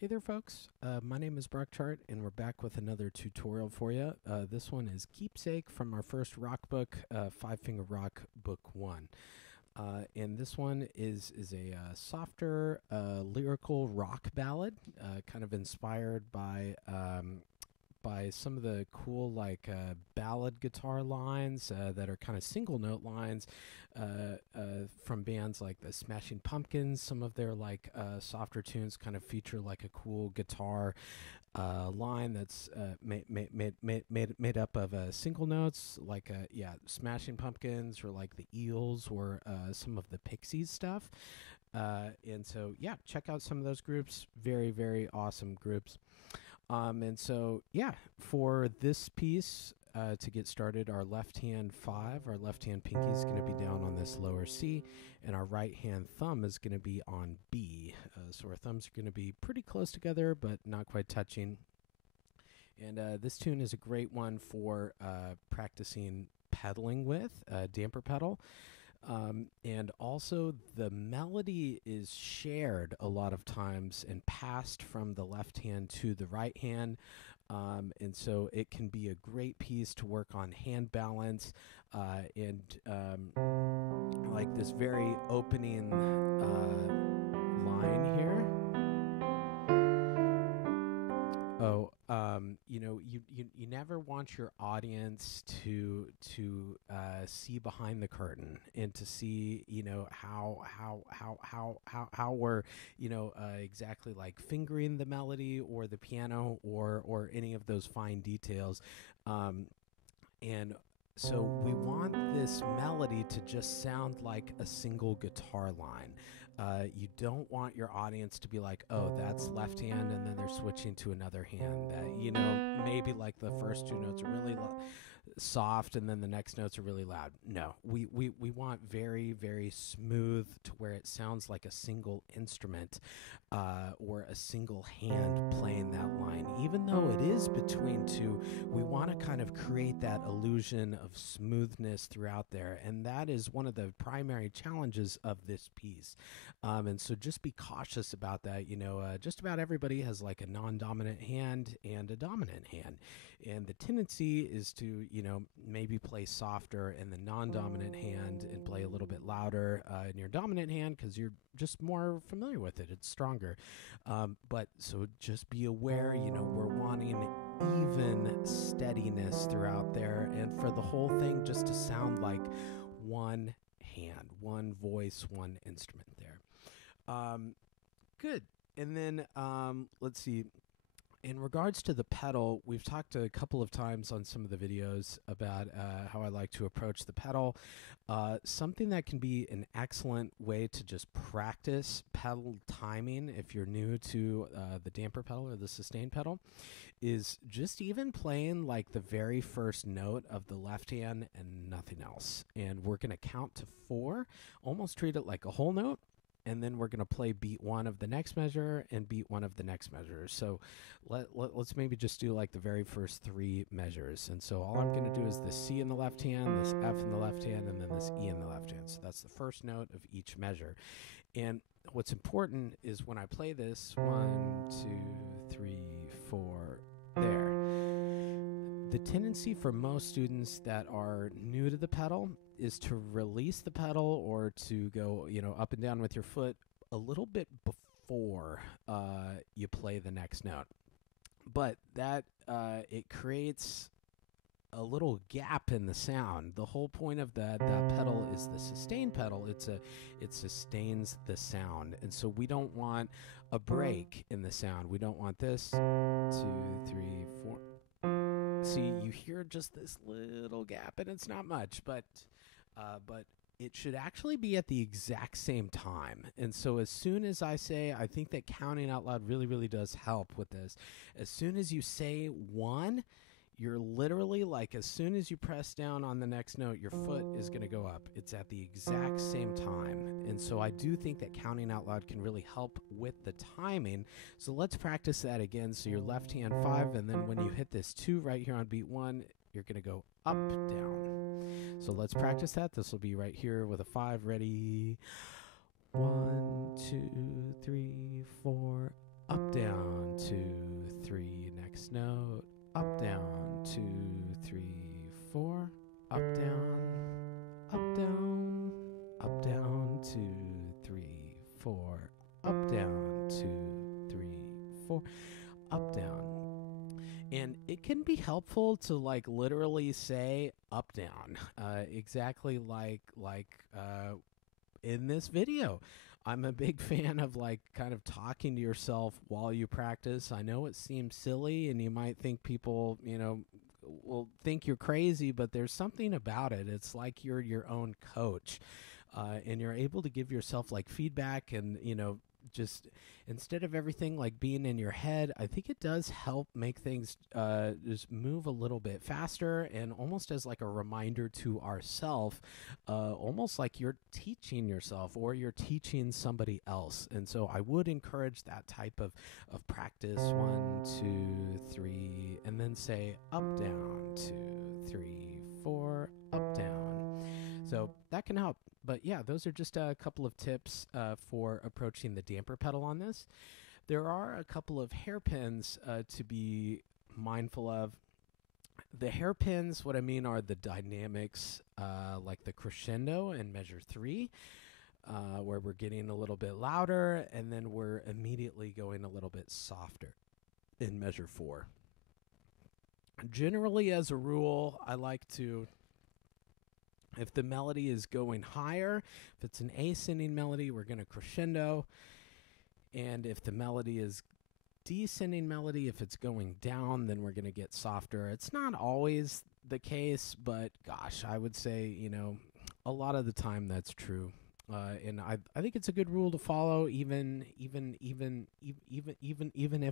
Hey there, folks. My name is Chart, and we're back with another tutorial for you. This one is Keepsake from our first rock book, Five Finger Rock Book 1. And this one is a softer lyrical rock ballad, kind of inspired by some of the cool ballad guitar lines that are kind of single note lines from bands like the Smashing Pumpkins. Some of their softer tunes kind of feature like a cool guitar line that's made up of single notes, like Smashing Pumpkins or like the Eels or some of the Pixies stuff. And so check out some of those groups. Very, very awesome groups. And so for this piece, to get started, our left hand pinky is going to be down on this lower C, and our right hand thumb is going to be on B. So our thumbs are going to be pretty close together, but not quite touching. And this tune is a great one for practicing pedaling with, damper pedal. And also the melody is shared a lot of times and passed from the left hand to the right hand. And so it can be a great piece to work on hand balance and like this very opening line here. You never want your audience to see behind the curtain and to see how we're exactly like fingering the melody or the piano or any of those fine details, and so we want this melody to just sound like a single guitar line. You don't want your audience to be like, oh, that's left hand, and then they're switching to another hand. Maybe like the first two notes are really soft, and then the next notes are really loud. No, we want very, very smooth to where it sounds like a single instrument or a single hand playing that line. Even though it is between two, we want to kind of create that illusion of smoothness throughout there, and that is one of the primary challenges of this piece. And so just be cautious about that. Just about everybody has like a non-dominant hand and a dominant hand, and the tendency is to maybe play softer in the non-dominant hand and play a little bit louder in your dominant hand because you're just more familiar with it. It's stronger. But so just be aware, we're wanting even steadiness throughout there, and for the whole thing just to sound like one hand, one voice, one instrument there. Good. And then let's see. In regards to the pedal, we've talked a couple of times on some of the videos about how I like to approach the pedal. Something that can be an excellent way to just practice pedal timing if you're new to the damper pedal or the sustain pedal is just even playing like the very first note of the left hand and nothing else. And we're going to count to 4, almost treat it like a whole note. And then we're going to play beat 1 of the next measure and beat 1 of the next measure. So let's maybe just do like the very first 3 measures. And so all I'm going to do is this C in the left hand, this F in the left hand, and then this E in the left hand. So that's the first note of each measure. And what's important is when I play this, 1, 2, 3, 4, there. The tendency for most students that are new to the pedal is to release the pedal or to go, up and down with your foot a little bit before you play the next note. But that it creates a little gap in the sound. The whole point of that pedal is the sustain pedal. It sustains the sound, and so we don't want a break in the sound. We don't want this 2, 3, 4. See, you hear just this little gap, and it's not much, but it should actually be at the exact same time. And so as soon as I say, I think that counting out loud really, really does help with this. As soon as you say 1, you're literally like, as soon as you press down on the next note, your foot is going to go up. It's at the exact same time. And so I do think that counting out loud can really help with the timing. So let's practice that again. So your left hand 5, and then when you hit this 2 right here on beat 1, you're going to go up, down. So let's practice that. This will be right here with a 5. Ready? 1, 2, 3, 4. up, down, 2, 3, next note, up, down, 2, 3, 4, up, down, up, down, up, down, 2, 3, 4, up, down, 2, 3, 4, up, down. And it can be helpful to like literally say up, down, exactly like in this video. I'm a big fan of like kind of talking to yourself while you practice. I know it seems silly and you might think people, will think you're crazy, but there's something about it. It's like you're your own coach, and you're able to give yourself like feedback and, just instead of everything like being in your head, I think it does help make things just move a little bit faster, and almost as like a reminder to ourselves, almost like you're teaching yourself or you're teaching somebody else. And so I would encourage that type of practice. 1, 2, 3, and then say up, down, 2, 3, 4, up, down. So that can help. But yeah, those are just a couple of tips for approaching the damper pedal on this. There are a couple of hairpins to be mindful of. The hairpins, what I mean are the dynamics, like the crescendo in measure 3, where we're getting a little bit louder, and then we're immediately going a little bit softer in measure 4. Generally, as a rule, I like to, if the melody is going higher, if it's an ascending melody, we're going to crescendo. And if the melody is descending melody, if it's going down, then we're going to get softer. It's not always the case, but gosh, I would say, a lot of the time that's true. And I think it's a good rule to follow, even if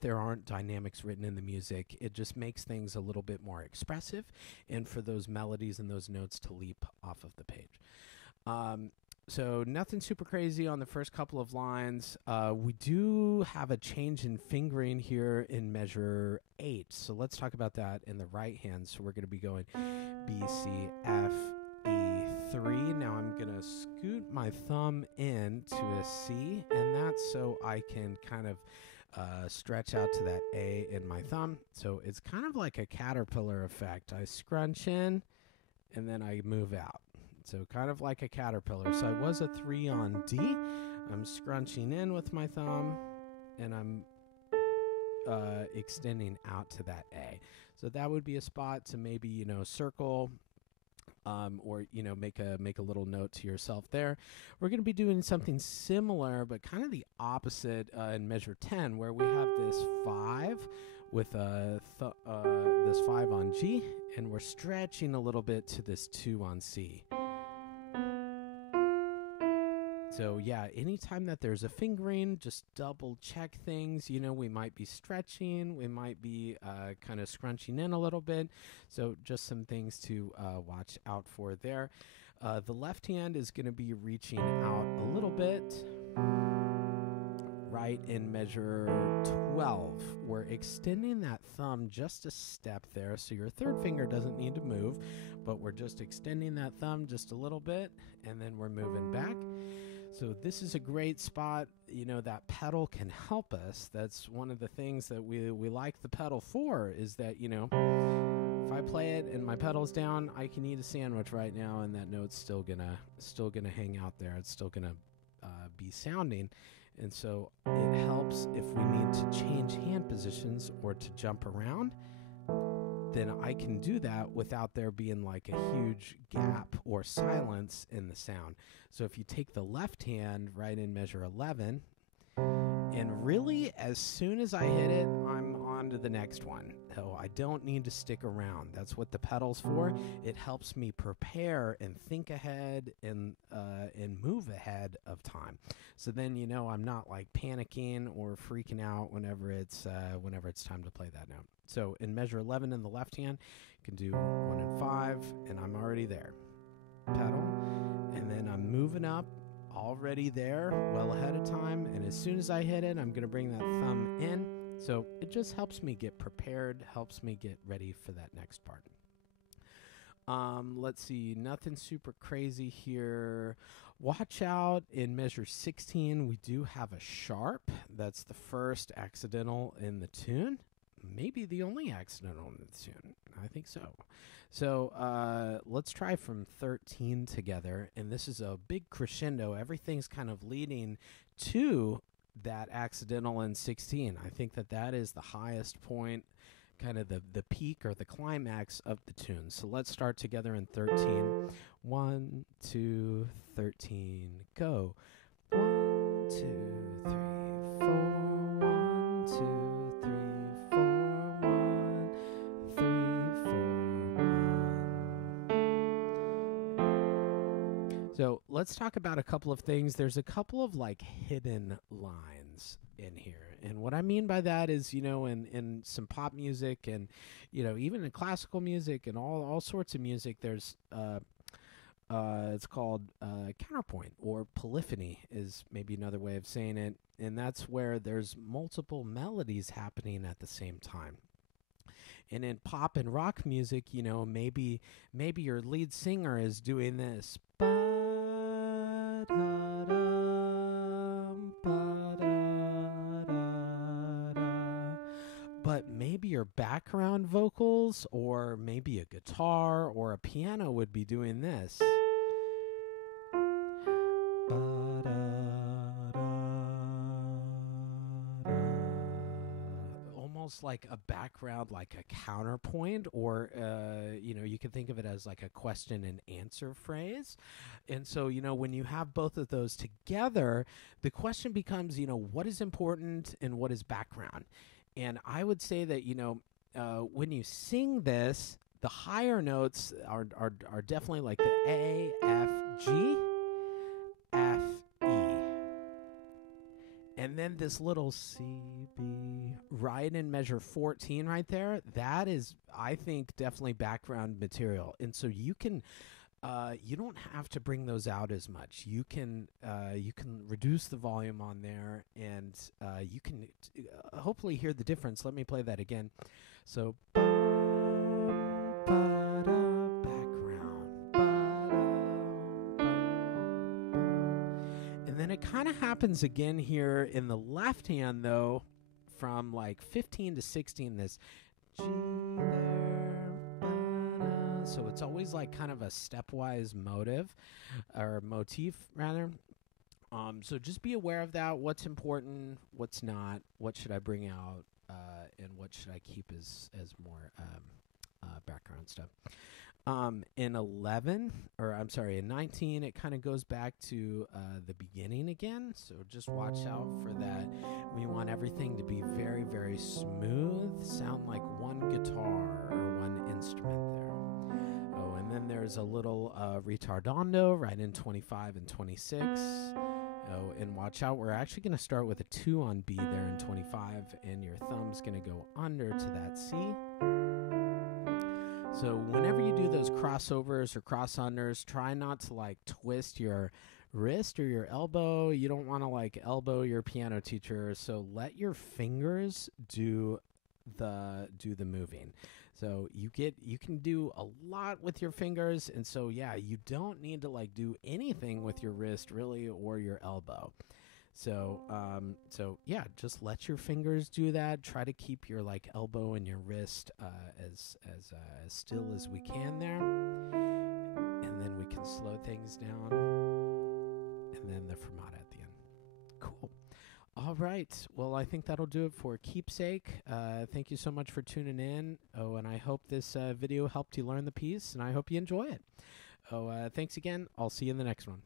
there aren't dynamics written in the music. It just makes things a little bit more expressive, and for those melodies and those notes to leap off of the page. So nothing super crazy on the first couple of lines. We do have a change in fingering here in measure 8. So let's talk about that in the right hand. So we're going to be going B, C, F, E, 3. Now I'm going to scoot my thumb in to a C, and that's so I can kind of stretch out to that A in my thumb. So it's kind of like a caterpillar effect. I scrunch in, and then I move out. So kind of like a caterpillar. So I was a 3 on D. I'm scrunching in with my thumb, and I'm extending out to that A. So that would be a spot to maybe, circle, or make a little note to yourself there. We're going to be doing something similar, but kind of the opposite in measure 10, where we have this 5 with this 5 on G, and we're stretching a little bit to this 2 on C. So yeah, anytime that there's a fingering, just double check things. We might be stretching, we might be kind of scrunching in a little bit. So just some things to watch out for there. The left hand is going to be reaching out a little bit. Right in measure 12, we're extending that thumb just a step there. So your third finger doesn't need to move, but we're just extending that thumb just a little bit, and then we're moving back. So this is a great spot. That pedal can help us. That's one of the things that we like the pedal for, is that, if I play it and my pedal's down, I can eat a sandwich right now, and that note's still gonna hang out there. It's still gonna be sounding. And so it helps if we need to change hand positions or to jump around, then I can do that without there being like a huge gap or silence in the sound. So if you take the left hand right in measure 11, and really as soon as I hit it, I'm on to the next one. So I don't need to stick around. That's what the pedal's for. It helps me prepare and think ahead and move ahead of time. So then I'm not like panicking or freaking out whenever it's time to play that note. So in measure 11 in the left hand, you can do 1 and 5, and I'm already there. Pedal, and then I'm moving up, already there, well ahead of time, and as soon as I hit it, I'm going to bring that thumb in. So it just helps me get prepared, helps me get ready for that next part. Let's see, nothing super crazy here. Watch out in measure 16, we do have a sharp. That's the first accidental in the tune. Maybe the only accidental in the tune. I think so. So let's try from 13 together. And this is a big crescendo. Everything's kind of leading to that accidental in 16. I think that that is the highest point, kind of the peak or the climax of the tune. So let's start together in 13. 1, 2, 13, go. 1, 2, 3, 4. 1, 2, 3, 4. 1, 3, 4, 1. So let's talk about a couple of things. There's a couple of like hidden lines in here. And what I mean by that is, in some pop music and, even in classical music and all sorts of music, there's it's called counterpoint, or polyphony is maybe another way of saying it. And that's where there's multiple melodies happening at the same time. And in pop and rock music, maybe your lead singer is doing this. But maybe your background vocals or maybe a guitar or a piano would be doing this. Almost like a background, like a counterpoint, or you can think of it as like a question and answer phrase. And so when you have both of those together, the question becomes what is important and what is background. And I would say that when you sing this, the higher notes are definitely like the A, F, G, F, E. And then this little C, B, right in measure 14 right there, that is, I think, definitely background material. And so you can, you don't have to bring those out as much. You can reduce the volume on there, and you can hopefully hear the difference. Let me play that again. So, and then it kind of happens again here in the left hand, though, from like 15 to 16, this G there. So it's always like kind of a stepwise motif, rather. So just be aware of that. What's important, what's not, what should I bring out, and what should I keep as more background stuff. In 19, it kind of goes back to the beginning again. So just watch out for that. We want everything to be very, very smooth, sound like one guitar or one instrument there. Oh, and then there's a little retardando right in 25 and 26. Oh, and watch out, we're actually going to start with a 2 on B there in 25, and your thumb's going to go under to that C. So whenever you do those crossovers or cross-unders, try not to like twist your wrist or your elbow. You don't want to like elbow your piano teacher, so let your fingers do the moving. So you can do a lot with your fingers, and so yeah, you don't need to like do anything with your wrist really or your elbow. So yeah, just let your fingers do that. Try to keep your like elbow and your wrist as still as we can there, and then we can slow things down, and then the fermata at the end. Cool. All right. Well, I think that'll do it for Keepsake. Thank you so much for tuning in. Oh, and I hope this video helped you learn the piece, and I hope you enjoy it. Oh, thanks again. I'll see you in the next one.